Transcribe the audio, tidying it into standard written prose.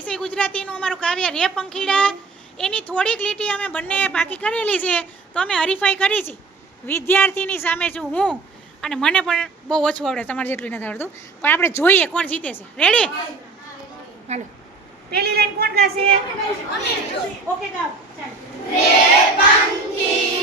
વિષય ગુજરાતીનું અમારું કાવ્ય રે પંખીડા એની થોડીક લીટી અમે બંને બાકી કરેલી છે. તો અમે હરીફાઈ કરી છે. વિદ્યાર્થીની સામે છું હું, અને મને પણ બહુ ઓછું આવડે, તમારે જેટલું નથી આવડતું. પણ આપણે જોઈએ કોણ જીતે છે. રેડી? હાલો, પહેલી લાઈન કોણ ગાશે? ઓકે, ગાઓ. ચાલો. રે પંખી